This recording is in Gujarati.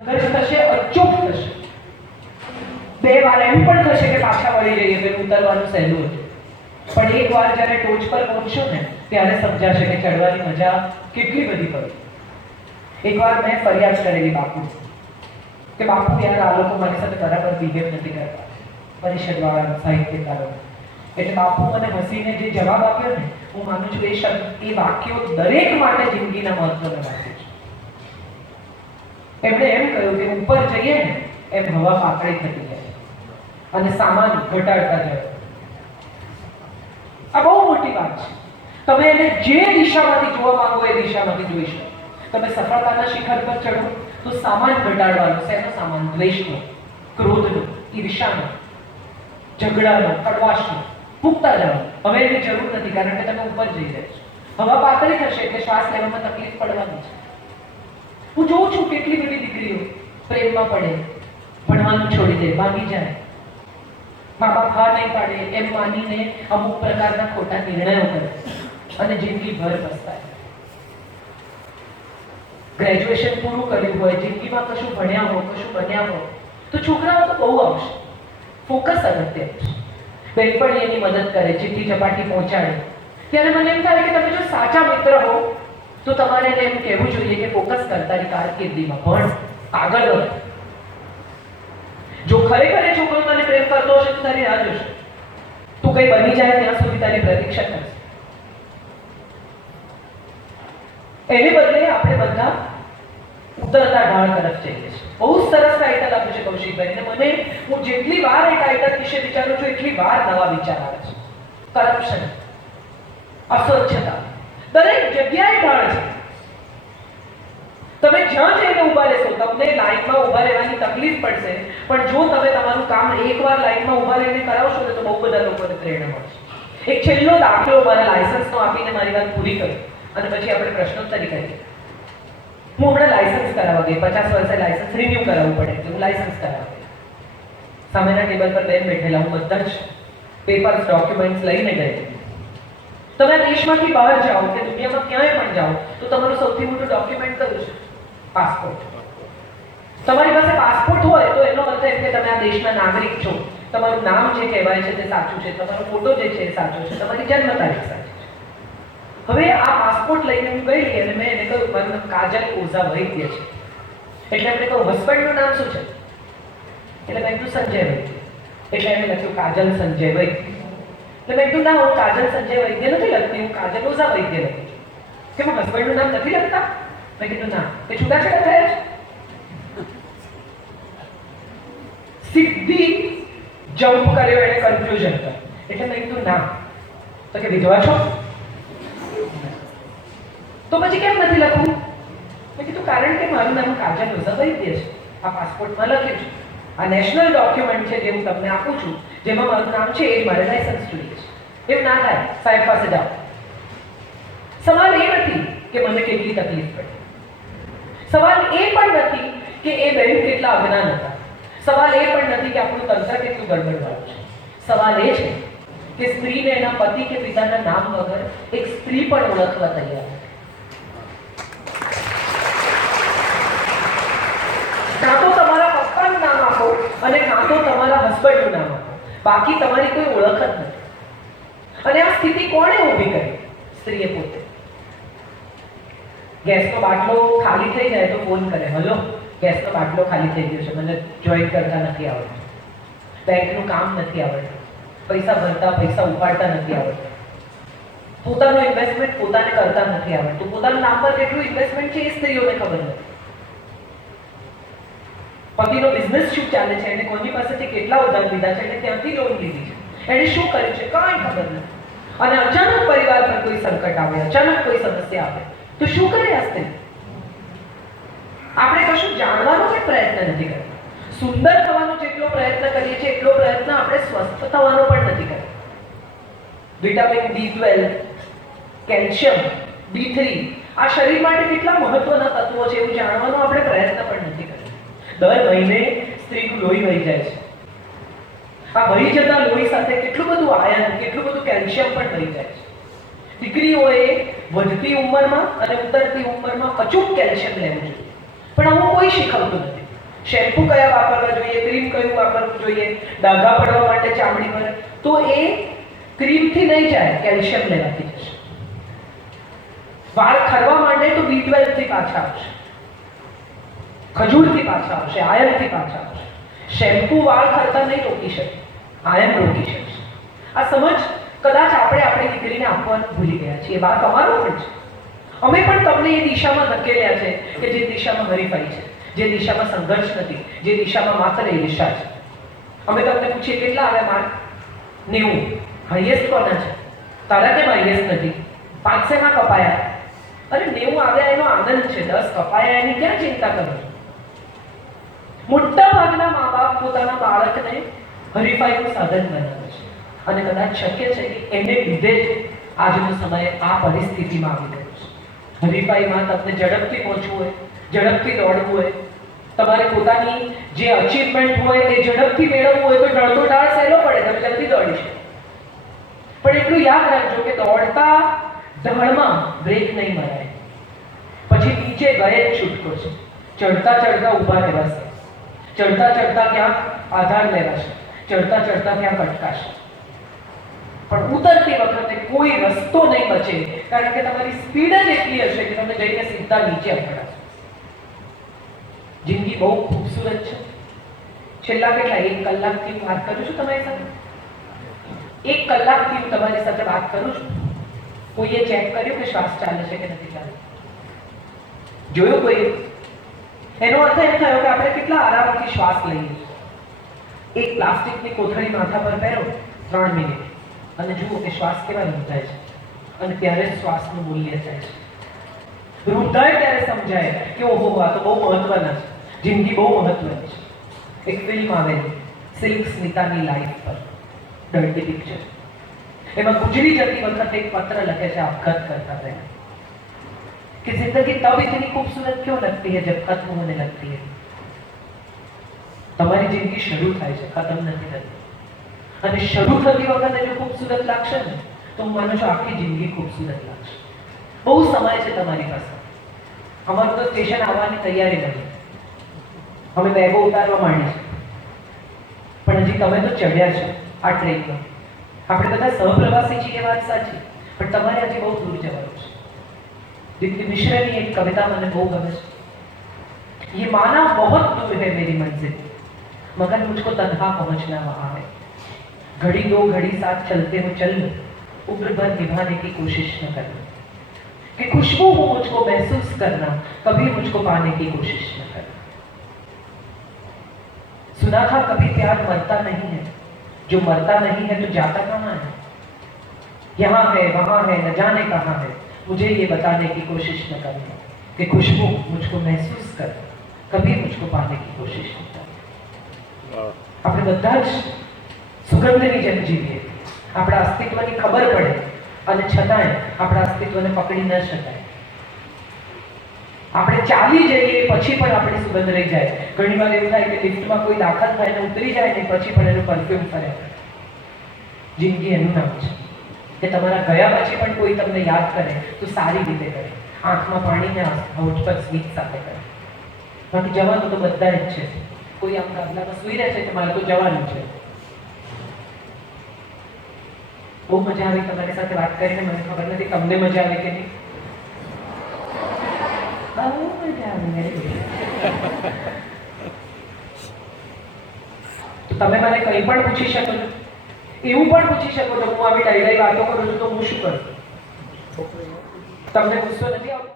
સંઘર્ષ થશે, અચૂક થશે, બે વાર એમ પણ થશે કે પાછા વળી જઈએ તો ઉતરવાનું સહેલું હતું, પણ એક વાર જ્યારે ટોચ પર પહોંચશો ને ત્યારે સમજાશે કે ચડવાની મજા કેટલી બધી પડી. એકવાર મેં ફરિયાદ કરેલી બાપુ કે બાપુ યાર આ લોકો મારી સાથે બરાબર બિહેવ નથી કરતા, પરિષદવાળા સાહિત્યકારો. એટલે બાપુ મને હસીને જે જવાબ આપ્યો ને, હું માનું છું એ શબ્દ, એ વાક્યો દરેક માટે જિંદગીના મહત્વના વાક્યો છે. એમણે એમ કહ્યું કે ઉપર જઈએ ને એમ હવા પાતળી થતી જાય અને સામાન ઘટાડતા જાય. આ બહુ મોટી વાત છે. તમે એને જે દિશામાંથી જોવા માંગો એ દિશામાંથી જોઈ શકો. તમે સફળતાના શિખર પર ચઢો તો સામાન ઘટાડવાનો, શેનો સામાન? દ્વેષનો, ક્રોધનો, ઈર્ષાનો, ઝઘડાનો, કડવાશનો, પૂગતા જાઓ. હવે એની જરૂર નથી, કારણ કે તમે ઉપર જઈ રહ્યા છો. હવા પાતળી થશે એટલે શ્વાસ લેવામાં તકલીફ પડવાની છે. હું જોઉં છું કેટલી બધી દીકરીઓ પ્રેમમાં પડે, ભણવાનું છોડી દે, ભાગી જાય, મા બાપ હા નહીં પાડે એમ માનીને અમુક પ્રકારના ખોટા નિર્ણયો કરે અને જિંદગીભર પસ્તાય. ગ્રેજ્યુએશન પૂરું કર્યું હોય, જિંદગીમાં કશું ભણ્યા હો, કશું બન્યા હો, તો છોકરાઓ તો બહુ આવશે, ફોકસ અગત્ય છે. બેનપણી એની મદદ કરે, ચીઠી ચપાટી પહોંચાડે. ત્યારે મને એમ થાય કે તમે જો સાચા મિત્ર હો તો તમારે એને એમ કહેવું જોઈએ કે ફોકસ કર તારી કારકિર્દીમાં, ભણ, આગળ વધ. જો ખરેખર એ છોકરો તને પ્રેમ કરતો હશે તો તારી રાહ જોશે, તું કઈ બની જાય ત્યાં સુધી તારી પ્રતીક્ષા કરશે. એને બદલે આપણે બધા ઉતરતા ઢાળ તરફ જઈએ છીએ. બહુ સરસ ટાઇટલ આપ્યું છે કૌશિકભાઈ, અને મને, હું જેટલી વાર એ ટાઇટલ વિશે વિચારું છું એટલી વાર નવા વિચાર આવે છે. કરપ્શન, અસ્વચ્છતા, દરેક જગ્યાએ ઢાળ છે. તમે જ્યાં જઈને ઊભા રહેશો તમને લાઈનમાં ઊભા રહેવાની તકલીફ પડશે, પણ જો તમે તમારું કામ એકવાર લાઈનમાં ઊભા રહીને કરાવશો ને તો બહુ બધા લોકોને પ્રેરણા મળશે. એક છેલ્લો દાખલો મારા લાયસન્સનો આપીને મારી વાત પૂરી કરું અને પછી આપણે પ્રશ્નોત્તરી કરીએ. હું હમણાં લાયસન્સ કરાવવા ગઈ, 50 વર્ષે લાયસન્સ રિન્યુ કરાવવું પડે એટલે હું લાયસન્સ કરાવવા ગઈ. સામેના ટેબલ પર બેન બેઠેલા, હું બધા જ પેપર્સ, ડોક્યુમેન્ટ્સ લઈને ગઈ. તમે દેશમાંથી બહાર જાઓ કે દુનિયામાં ક્યાંય પણ જાઓ તો તમારું સૌથી મોટું ડોક્યુમેન્ટ કયું છે? પાસપોર્ટ. તમારી પાસે પાસપોર્ટ હોય તો એનો અર્થ એમ કે તમે આ દેશના નાગરિક છો. તમારું નામ જે કહેવાય છે તે સાચું છે, તમારો ફોટો જે છે એ સાચો છે, તમારી જન્મ તારીખ સાચી છે. હવે આ પાસપોર્ટ લઈને હું ગઈ અને મેં એને કહ્યું મારું નામ કાજલ ઓઝા વૈદ્ય છે. એટલે એમને કહ્યું હસબન્ડનું નામ શું છે? એટલે મેં કીધું સંજય વૈદ્ય. એટલે એને લખ્યું કાજલ સંજય વૈદ્ય. એટલે મેં કીધું ના, હું કાજલ સંજય વૈદ્ય નથી લખતી, હું કાજલ ઓઝા વૈદ્ય લખું છું. કે હું હસબન્ડનું નામ નથી લખતા? મેં કીધું ના, કે છૂટાછેડા થયા છે? સીધી જમ્પ કર્યો એને કન્ફ્યુઝન પર. એટલે મેં કીધું ના. તો કે વિધવા છો? તો પછી કેમ નથી લખવું? મેં કીધું કારણ કે મારું નામ કાજલ ઓઝા વૈદ્ય છે, આ પાસપોર્ટમાં લખ્યું છે, આ નેશનલ ડોક્યુમેન્ટ છે જે હું તમને આપું છું, જેમાં મારું નામ છે એ જ મારે લાયસન્સ જોઈએ છે. એવું ના થાય, સાહેબ પાસે જાઓ. સવાલ એ નથી કે મને કેટલી તકલીફ પડી, સવાલ એ પણ નથી કે એ બહેન કેટલા અજ્ઞાન હતા, સવાલ એ પણ નથી કે આપણું તંત્ર કેટલું ગડબડવાળું છે. સવાલ એ છે કે સ્ત્રીને એના પતિ કે પિતાના નામ વગર એક સ્ત્રી પણ ઓળખવા તૈયાર નથી. કાં તો તમારા પપ્પાનું નામ આપો અને કાં તો તમારા હસબન્ડનું નામ આપો, બાકી તમારી કોઈ ઓળખ જ નથી. અને આ સ્થિતિ કોણે ઊભી કરી? સ્ત્રીએ પોતે. ગેસનો બાટલો ખાલી થઈ જાય તો ફોન કરે, હલો ગેસનો બાટલો ખાલી થઈ ગયો છે, મને જોઈન કરતા નથી આવડતું, બેંકનું કામ નથી આવડતું, પૈસા ભરતા પૈસા ઉપાડતા નથી આવડતું, પોતાનું ઇન્વેસ્ટમેન્ટ પોતાને કરતા નથી આવડતું, પોતાનું નામ પર કેટલું ઇન્વેસ્ટમેન્ટ છે એ સ્ત્રીઓને ખબર નથી. પતિનો બિઝનેસ શું ચાલે છે, એને કોની પાસેથી કેટલા ઉધાર લીધા છે, એને ત્યાંથી લોન લીધી છે, એને શું કર્યું છે, કાંઈ ખબર નથી. અને અચાનક પરિવાર પર કોઈ સંકટ આવે, અચાનક કોઈ સમસ્યા આવે તો શું કરે આ સ્ત્રી? આપણે કશું જાણવાનો પણ પ્રયત્ન નથી કરતા. સુંદર થવાનો જેટલો પ્રયત્ન કરીએ છીએ એટલો પ્રયત્ન આપણે સ્વસ્થ થવાનો પણ નથી કરતા. વિટામિન B12, કેલ્શિયમ, B3 આ શરીર માટે કેટલા મહત્વના તત્વો છે એવું જાણવાનો આપણે પ્રયત્ન પણ નથી કરતા. દર મહિને સ્ત્રીનું લોહી વહી જાય છે. આ વહી જતા લોહી સાથે કેટલું બધું આયર્ન, કેટલું બધું કેલ્શિયમ પણ વહી જાય છે. દીકરીઓએ વધતી ઉંમરમાં અને ઉતરતી ઉંમરમાં અચૂક કેલ્શિયમ લેવું જોઈએ, પણ આવું કોઈ શીખવતું નથી. શેમ્પુ કયા વાપરવા જોઈએ, ક્રીમ કયું વાપરવું જોઈએ, ડાઘા પડવા માટે ચામડી પર, તો એ ક્રીમથી નહીં જાય, કેલ્શિયમ લેવાથી જશે. વાળ ખરવા માંડે તો B12 થી પાછા આવશે, ખજૂરથી પાછા આવશે, આયર્નથી પાછા આવશે. શેમ્પુ વાળ ખરતા નહીં રોકી શકે, આયર્ન રોકી શકશે. આ સમજ કદાચ આપણે આપણી દીકરીને આપવાનું ભૂલી ગયા છીએ. વાત અમારો પણ છે. અમે પણ તમને એ દિશામાં ધકેલ્યા છે કે જે દિશામાં હરીફાઈ છે, જે દિશામાં સંઘર્ષ નથી, જે દિશામાં માત્ર ઈર્ષા છે. અમે તમને પૂછીએ કેટલા આવે માર્ક? 90. હાઈએસ્ટ કોના છે? તારા કેમ હાઈએસ્ટ નથી? 500 માં કપાયા. અરે 90 આવ્યા એનો આનંદ છે, 10 કપાયા એની ક્યાં ચિંતા કરો છો? મોટા ભાગના મા બાપ પોતાના બાળકને હરીફાઈનું સાધન બનાવે છે અને કદાચ શક્ય છે કે એને લીધે જ આજનો સમય આ પરિસ્થિતિમાં આવી ગયો છે. હરીફાઈમાં તમને ઝડપથી પહોંચવું હોય, ઝડપથી દોડવું હોય, તમારે પોતાની જે અચીવમેન્ટ હોય એ ઝડપથી મેળવવું હોય તો ઢળતો ઢાળ સહેલો પડે, તમે જલ્દી દોડી શકો. પણ એટલું યાદ રાખજો કે દોડતા ઢાળમાં બ્રેક નહીં મરાય, પછી નીચે ગયે જ છૂટકો છે. ચડતા ચડતા ઊભા રહેવાશે, ચડતા ચડતા ક્યાંક આધાર લેવાશે, ચડતા ચડતા ક્યાંક અટકાશે. પણ ઉતરતી વખતે કોઈ રસ્તો નહીં બચે, કારણ કે તમારી સ્પીડ જ એટલી હશે કે તમે જઈને સીધા નીચે અથડાશો. જિંદગી બહુ ખૂબસૂરત છે. છેલ્લા કેટલા 1 કલાકથી હું વાત કરું છું તમારી સાથે. 1 કલાકથી હું તમારી સાથે વાત કરું છું. કોઈએ ચેક કર્યું કે શ્વાસ ચાલે છે કે નથી ચાલતો? જોયું કોઈ? એનો અર્થ એમ થયો કે આપણે કેટલા આરામથી શ્વાસ લઈએ. એક પ્લાસ્ટિકની કોથળી માથા પર પહેરો 3 મિનિટ અને જુઓ કે શ્વાસ કેવા લંબાય છે, અને ત્યારે જ શ્વાસનું મૂલ્ય જાય છે. હૃદય ત્યારે સમજાય કે ઓહો, આ તો બહુ મહત્વના છે, જિંદગી બહુ મહત્વની છે. એક ફિલ્મ આવેલી સિલ્ક સ્મિતાની લાઈફ પર, ડર્ટી પિક્ચર. એમાં ગુજરી જતી વખતે એક પત્ર લખે છે આપઘાત કરતા પહેલા कि जिंदगी तब इतनी खूबसूरत क्यों लगती है जब खत्म होने लगती है. તમારી જિંદગી શરૂ થાય છે, ખતમ નથી થતી. અને શરૂ થતી વખતે જો ખૂબસૂરત લાગશે ને તો હું માનું છું આખી જિંદગી ખૂબસૂરત લાગશે. બહુ સમય છે તમારી પાસે. અમારું તો સ્ટેશન આવવાની તૈયારી નથી, અમે બેગો ઉતારવા માંડી છે, પણ હજી તમે તો ચડ્યા છો આ ટ્રેનમાં. આપણે બધા સહપ્રવાસી છીએ, વાત સાચી, પણ તમારે હજી બહુ દૂર જવાનું છે. દીકરી મિશ્રની एक कविता मैंने बहुत गमे છે. ये माना बहुत दूर है मेरी मंजिल, मगर मुझको तन्हा पहुंचना वहां है. घड़ी दो घड़ी साथ चलते हो चल लो, उम्र भर निभाने की कोशिश न करना. कि खुशबू हो मुझको महसूस करना, कभी मुझको पाने की कोशिश न करना. सुना था कभी प्यार मरता नहीं है, जो मरता नहीं है तो जाता कहाँ है. यहाँ है वहां है न जाने कहाँ है, मुझे ये बताने की कोशिश न करना कि खुशबू मुझको महसूस कर, कभी मुझको पाने की कोशिश न करना. આપણે બધા જ સુગંધની જેમ જીવીએ. આપણા અસ્તિત્વની ખબર પડે અને છતાંય આપણા અસ્તિત્વને પકડી ન શકાય. આપણે ચાલી જઈએ પછી પણ આપણી સુગંધ રહી જાય. ઘણી વાર એવું થાય કે લિફ્ટમાં કોઈ દાખલ થાય ને ઉતરી જાય ને પછી પણ એનું પરફ્યુમ ફરે. જિંદગી એનું નામ છે કે તમારા ગયા પછી પણ કોઈ તમને યાદ કરે તો સારી રીતે કરે, આંખમાં પાણીને હોઠ પર સ્મિત સાથે કરે. બાકી જવાનું તો બધા જ છે. કોઈ આમ ગાદલામાં સૂઈ રહે છે કે મારે તો જવાનું છે. બહુ મજા આવી તમારી સાથે વાત કરીને. મને ખબર નથી તમને મજા આવે કે નહીં. બહુ મજા આવી. તો તમે મને કંઈ પણ પૂછી શકો છો, એવું પણ પૂછી શકો છો હું આવી ડાયરાઈ વાતો કરું છું તો હું શું કરું? તમને ગુસ્સો નથી આવતો?